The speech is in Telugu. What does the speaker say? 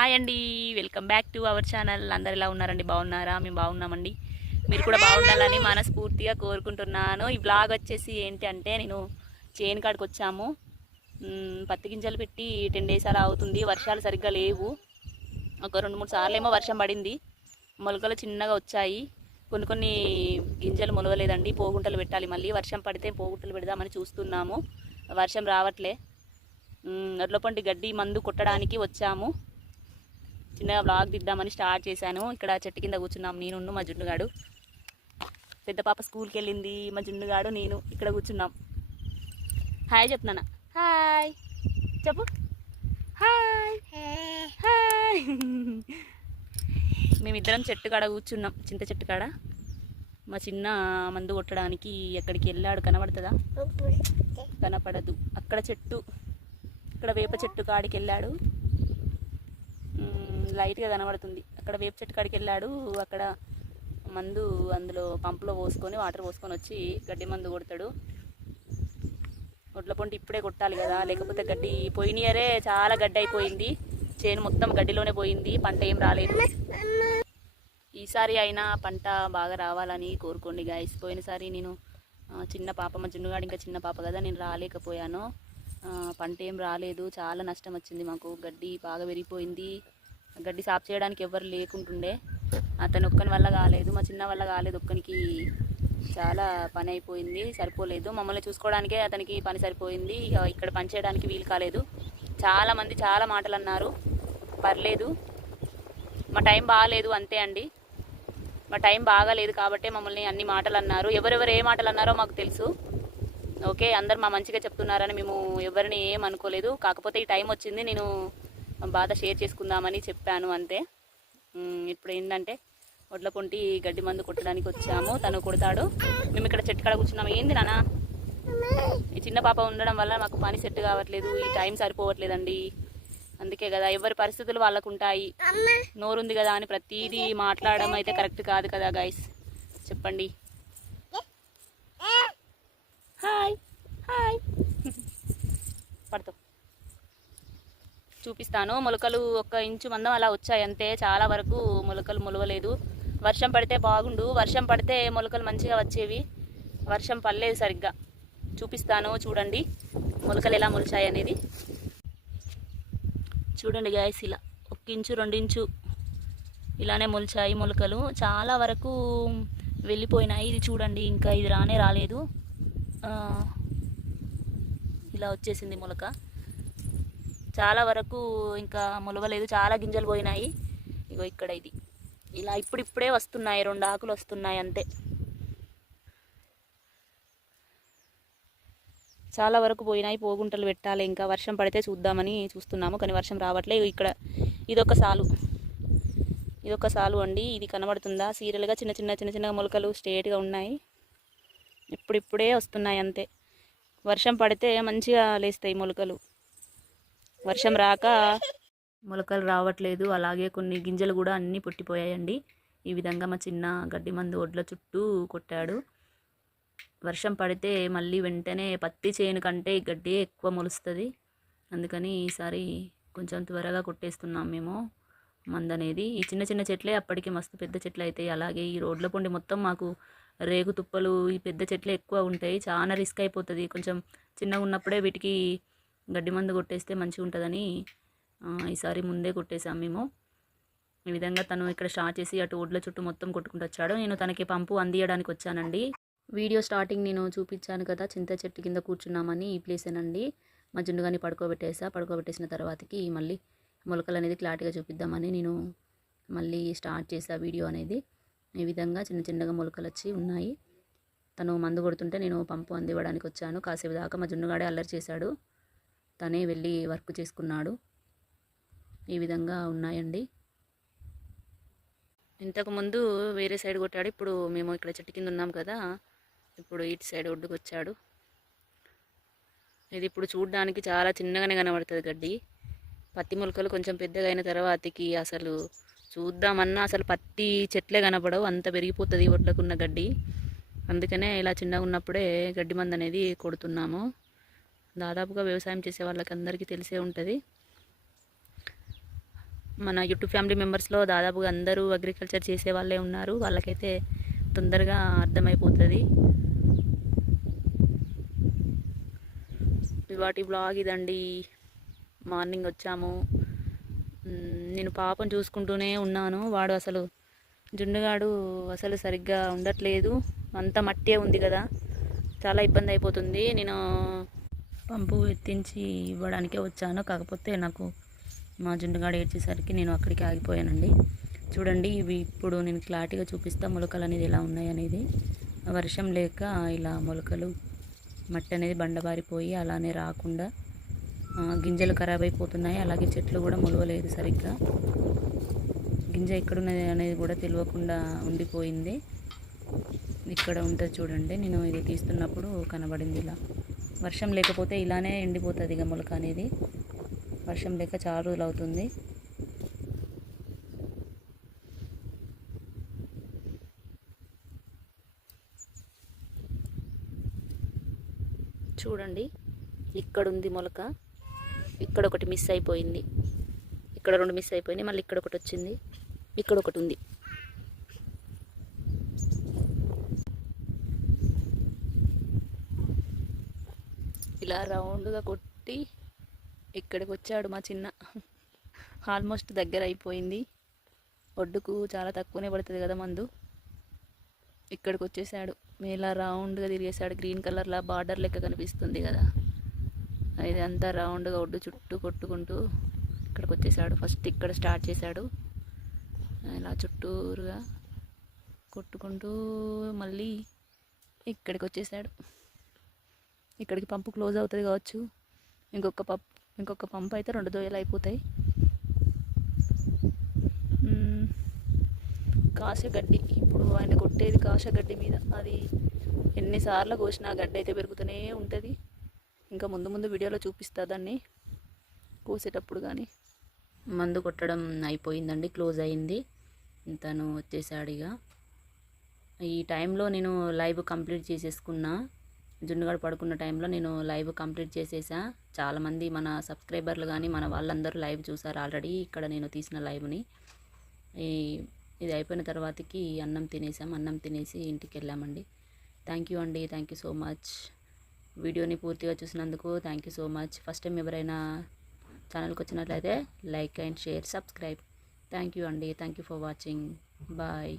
హాయ్ అండి welcome back to our channel. అందరు ఎలా ఉన్నారండి? బాగున్నారా? మేము బాగున్నామండి. మీరు కూడా బాగుండాలని మనస్ఫూర్తిగా కోరుకుంటున్నాను. ఈ బ్లాగ్ వచ్చేసి ఏంటి అంటే నేను చేను కాడికి వచ్చాము. పత్తి గింజలు పెట్టి టెన్ డేస్ అలా అవుతుంది. వర్షాలు సరిగ్గా లేవు. ఒక రెండు మూడు సార్లు ఏమో వర్షం పడింది. మొలకలు చిన్నగా వచ్చాయి. కొన్ని కొన్ని గింజలు మొలవలేదండి. పోగుంటలు పెట్టాలి మళ్ళీ. వర్షం పడితే పోగుంటలు పెడదామని చూస్తున్నాము. వర్షం రావట్లే. అట్లపంటి గడ్డి మందు కొట్టడానికి వచ్చాము. చిన్నగా బ్లాగ్ దిద్దామని స్టార్ట్ చేశాను. ఇక్కడ చెట్టు కింద కూర్చున్నాం. నేను మా జున్నుగాడు పెద్ద పాప స్కూల్కి వెళ్ళింది. మా జున్నుగాడు నేను ఇక్కడ కూర్చున్నాం. హాయ్ చెప్తున్నానా? హాయ్ చెప్పు. హాయ్ హాయ్ మేమిద్దరం చెట్టు కాడ కూర్చున్నాం. చింత చెట్టు కాడ. మా చిన్న మందు కొట్టడానికి ఎక్కడికి వెళ్ళాడు కనబడుతుందా? కనపడదు. అక్కడ చెట్టు ఇక్కడ వేప చెట్టు కాడికి వెళ్ళాడు. లైట్గా కనబడుతుంది. అక్కడ వేప చెట్టు కాడికి వెళ్ళాడు. అక్కడ మందు అందులో పంపులో పోసుకొని వాటర్ పోసుకొని వచ్చి గడ్డి మందు కొడతాడు. ఒడ్ల పొంటి ఇప్పుడే కొట్టాలి కదా. లేకపోతే గడ్డి పోయిన ఇయరే చాలా గడ్డి అయిపోయింది. చేను మొత్తం గడ్డిలోనే పోయింది. పంట ఏం రాలేదు. ఈసారి అయినా పంట బాగా రావాలని కోరుకోండి గాయస్. పోయినసారి నేను చిన్న పాప మా జున్నుగాడు ఇంకా చిన్న పాప కదా నేను రాలేకపోయాను. పంట ఏం రాలేదు. చాలా నష్టం వచ్చింది మాకు. గడ్డి బాగా పెరిగిపోయింది గడ్డి సాఫ్ చేయడానికి ఎవరు లేకుంటుండే. అతను ఒక్కని వల్ల కాలేదు మా చిన్న వల్ల కాలేదు ఒక్కనికి చాలా పని అయిపోయింది సరిపోలేదు. మమ్మల్ని చూసుకోవడానికే అతనికి పని సరిపోయింది ఇక్కడ పని చేయడానికి వీలు కాలేదు. చాలామంది చాలా మాటలు అన్నారు. పర్లేదు మా టైం బాగాలేదు అంతే అండి. మా టైం బాగాలేదు కాబట్టే మమ్మల్ని అన్ని మాటలు అన్నారు. ఎవరెవరు ఏ మాటలు అన్నారో మాకు తెలుసు. ఓకే అందరు మా మంచిగా చెప్తున్నారని మేము ఎవరిని ఏం అనుకోలేదు. కాకపోతే ఈ టైం వచ్చింది నేను బాధ షేర్ చేసుకుందామని చెప్పాను అంతే. ఇప్పుడు ఏంటంటే ఒడ్ల పొంటి గడ్డి మందు కొట్టడానికి వచ్చాము. తను కొడతాడు. మేము ఇక్కడ చెట్టు కాడ కూర్చున్నాము ఏంది నాన్న? ఈ చిన్న పాప ఉండడం వల్ల మాకు పని సెట్ కావట్లేదు. ఈ టైం సరిపోవట్లేదండి. అందుకే కదా ఎవరి పరిస్థితులు వాళ్ళకు ఉంటాయి నోరుంది కదా అని ప్రతిదీ మాట్లాడడం అయితే కరెక్ట్ కాదు కదా గైస్ చెప్పండి. హాయ్ హాయ్ పడతావు చూపిస్తాను. మొలకలు ఒక ఇంచు మందం అలా వచ్చాయి అంతే. చాలా వరకు మొలకలు మొలవలేదు. వర్షం పడితే బాగుండు. వర్షం పడితే మొలకలు మంచిగా వచ్చేవి. వర్షం పడలేదు సరిగ్గా. చూపిస్తాను. చూడండి మొలకలు ఎలా మొలిచాయి అనేది. చూడండి గాయస్ ఇలా ఒక ఇంచు రెండించు ఇలానే మొలిచాయి మొలకలు. చాలా వరకు వెళ్ళిపోయినాయి. ఇది చూడండి ఇంకా ఇది రానే రాలేదు. ఇలా వచ్చేసింది మొలక. చాలా వరకు ఇంకా మొలవలేదు చాలా గింజలు పోయినాయి. ఇగో ఇక్కడ ఇది. ఇలా ఇప్పుడిప్పుడే వస్తున్నాయి రెండు ఆకులు వస్తున్నాయి అంతే. చాలా వరకు పోయినాయి పోగుంటలు పెట్టాలి ఇంకా వర్షం పడితే చూద్దామని చూస్తున్నాము కానీ వర్షం రావట్లే. ఇక్కడ ఇదొక సాలు. ఇదొక సాలు అండి ఇది కనబడుతుందా? సీరియల్గా చిన్న చిన్న చిన్న చిన్న మొలకలు స్ట్రేట్గా ఉన్నాయి. ఇప్పుడిప్పుడే వస్తున్నాయి అంతే. వర్షం పడితే మంచిగా లేస్తాయి మొలకలు. వర్షం రాక మొలకలు రావట్లేదు. అలాగే కొన్ని గింజలు కూడా అన్నీ పుట్టిపోయాయండి. ఈ విధంగా మా చిన్న గడ్డి మందు ఒడ్ల చుట్టూ కొట్టాడు. వర్షం పడితే మళ్ళీ వెంటనే పత్తి చేను కంటే గడ్డి ఎక్కువ మొలుస్తుంది. అందుకని ఈసారి కొంచెం త్వరగా కొట్టేస్తున్నాం మేము మందు అనేది. ఈ చిన్న చిన్న చెట్లే అప్పటికి మస్తు పెద్ద చెట్లు అవుతాయి అలాగే ఈ రోడ్ల పొండి మొత్తం మాకు రేగు తుప్పలు ఈ పెద్ద చెట్లే ఎక్కువ ఉంటాయి. చాలా రిస్క్ అయిపోతుంది. కొంచెం చిన్నగా ఉన్నప్పుడే వీటికి గడ్డి మందు కొట్టేస్తే మంచిగా ఉంటుందని ఈసారి ముందే కొట్టేసాం మేము. ఈ విధంగా తను ఇక్కడ స్టార్ట్ చేసి అటు ఒడ్ల చుట్టూ మొత్తం కొట్టుకుంటూ వచ్చాడు. నేను తనకి పంపు అందియడానికి వచ్చానండి. వీడియో స్టార్టింగ్ నేను చూపించాను కదా చింత చెట్టు కింద కూర్చున్నామని ఈ ప్లేసేనండి. మా జున్నుగాని పడుకోబెట్టేసా. పడుకోబెట్టేసిన తర్వాతకి మళ్ళీ మొలకలు అనేది క్లారిటీగా చూపిద్దామని నేను మళ్ళీ స్టార్ట్ చేసా వీడియో అనేది. ఈ విధంగా చిన్న చిన్నగా మొలకలు వచ్చి ఉన్నాయి. తను మందు కొడుతుంటే నేను పంపు అందివ్వడానికి వచ్చాను. కాసేపు దాకా మా జున్నుగాడే అల్లరి చేశాడు. తనే వెళ్ళి వర్క్ చేసుకున్నాడు. ఈ విధంగా ఉన్నాయండి. ఇంతకుముందు వేరే సైడ్ కొట్టాడు. ఇప్పుడు మేము ఇక్కడ చెట్టు కింద ఉన్నాం కదా ఇప్పుడు ఇటు సైడ్ ఒడ్డుకు వచ్చాడు. ఇది ఇప్పుడు చూడడానికి చాలా చిన్నగానే కనబడుతుంది గడ్డి. పత్తి మొలకలు కొంచెం పెద్దగా అయిన తర్వాతకి అసలు చూద్దామన్నా అసలు పత్తి చెట్లే కనపడవు. అంత పెరిగిపోతుంది ఒడ్లకున్న గడ్డి. అందుకనే ఇలా చిన్నగా ఉన్నప్పుడే గడ్డి మందు అనేది కొడుతున్నాము. దాదాపుగా వ్యవసాయం చేసే వాళ్ళకి అందరికీ తెలిసే ఉంటుంది. మన యూట్యూబ్ ఫ్యామిలీ మెంబర్స్లో దాదాపుగా అందరూ అగ్రికల్చర్ చేసే వాళ్ళే ఉన్నారు. వాళ్ళకైతే తొందరగా అర్థమైపోతుంది. వాటి బ్లాగ్ ఇదండి. మార్నింగ్ వచ్చాము. నేను పాపం చూసుకుంటూనే ఉన్నాను. వాడు అసలు జుండుగాడు అసలు సరిగ్గా ఉండట్లేదు. అంత మట్టే ఉంది కదా. చాలా ఇబ్బంది అయిపోతుంది. నేను పంపు ఎత్తించి ఇవ్వడానికే వచ్చాను. కాకపోతే నాకు మా జుండుగాడు ఏడ్చేసరికి నేను అక్కడికి ఆగిపోయానండి. చూడండి ఇవి ఇప్పుడు నేను క్లారిటీగా చూపిస్తా మొలకలు అనేది ఎలా ఉన్నాయనేది. వర్షం లేక ఇలా మొలకలు మట్టి అనేది బండబారిపోయి అలానే రాకుండా గింజలు ఖరాబ్ అయిపోతున్నాయి. అలాగే చెట్లు కూడా మొలవలేదు సరిగ్గా. గింజ ఎక్కడున్నది అనేది కూడా తెలియకుండా ఉండిపోయింది. ఇక్కడ ఉంటుంది చూడండి నేను ఇది తీస్తున్నప్పుడు కనబడింది ఇలా. వర్షం లేకపోతే ఇలానే ఎండిపోతుంది ఇక మొలక అనేది. వర్షం లేక చాలా రోజులు అవుతుంది. చూడండి ఇక్కడ ఉంది మొలక. ఇక్కడ ఒకటి మిస్ అయిపోయింది. ఇక్కడ రెండు మిస్ అయిపోయినాయి మళ్ళీ ఇక్కడ ఒకటి వచ్చింది. ఇక్కడ ఒకటి ఉంది. ఇలా రౌండ్గా కొట్టి ఇక్కడికి వచ్చాడు మా చిన్న. ఆల్మోస్ట్ దగ్గర అయిపోయింది. ఒడ్డుకు చాలా తక్కువనే పడుతుంది కదా మందు. ఇక్కడికి వచ్చేసాడు ఇలా రౌండ్గా తిరిగేసాడు. గ్రీన్ కలర్లా బార్డర్ లెక్క కనిపిస్తుంది కదా. అది అంతా రౌండ్గా ఒడ్డు చుట్టూ కొట్టుకుంటూ ఇక్కడికి వచ్చేసాడు ఫస్ట్ ఇక్కడ స్టార్ట్ చేశాడు. ఇలా చుట్టూరుగా కొట్టుకుంటూ మళ్ళీ ఇక్కడికి వచ్చేసాడు ఇక్కడికి పంపు క్లోజ్ అవుతుంది కావచ్చు. ఇంకొక పంప్ ఇంకొక పంప్ అయితే రెండు దోయలు అయిపోతాయి. కాశగడ్డి ఇప్పుడు ఆయన కొట్టేది కాశగడ్డి మీద. అది ఎన్నిసార్లు కోసినా గడ్డి అయితే పెరుగుతూనే ఉంటుంది. ఇంకా ముందు ముందు వీడియోలో చూపిస్తా దాన్ని. కోసేటప్పుడు కానీ మందు కొట్టడం అయిపోయిందండి. క్లోజ్ అయింది. తను వచ్చేసాడు ఇక ఈ టైంలో నేను లైవ్ కంప్లీట్ చేసేసుకున్నా. జున్నుగాడు పడుకున్న టైంలో నేను లైవ్ కంప్లీట్ చేసేసా. చాలామంది మన సబ్స్క్రైబర్లు కానీ మన వాళ్ళందరూ లైవ్ చూసారు ఆల్రెడీ. ఇక్కడ నేను తీసిన లైవ్ని. ఈ ఇది అయిపోయిన తర్వాతకి అన్నం తినేసాం. అన్నం తినేసి ఇంటికి వెళ్ళామండి. థ్యాంక్ యూ అండి. థ్యాంక్ యూ సో మచ్ వీడియోని పూర్తిగా చూసినందుకు thank you so much first time ఎవరైనా ఛానల్కి వచ్చినట్లయితే like and share subscribe thank you అండి. Thank you for watching bye